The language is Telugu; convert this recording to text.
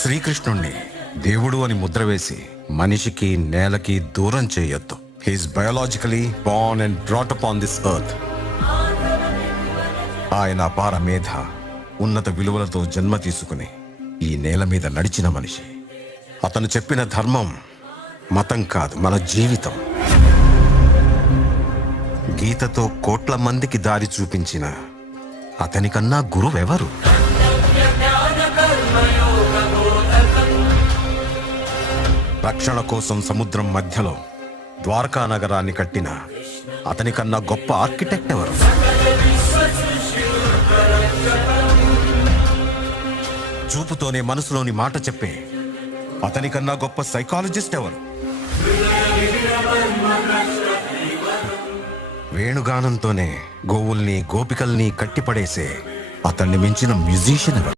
శ్రీకృష్ణుణ్ణి దేవుడు అని ముద్ర వేసి మనిషికి నేలకి దూరం చేయొద్దు. He is biologically born and brought up on this earth. ఆయన అపార మేధ, ఉన్నత విలువలతో జన్మ తీసుకుని ఈ నేల మీద నడిచిన మనిషి. అతను చెప్పిన ధర్మం మతం కాదు, మన జీవితం. గీతతో కోట్ల మందికి దారి చూపించిన అతనికన్నా గురువెవరు? రక్షణ కోసం సముద్రం మధ్యలో ద్వారకా నగరాన్ని కట్టిన అతనికన్నా గొప్ప ఆర్కిటెక్ట్ ఎవరు? చూపుతోనే మనసులోని మాట చెప్పే అతనికన్నా గొప్ప సైకాలజిస్ట్ ఎవరు? వేణుగానంతోనే గోవుల్ని గోపికల్ని కట్టిపడేసే అతన్ని మించిన మ్యూజిషియన్ ఎవరు?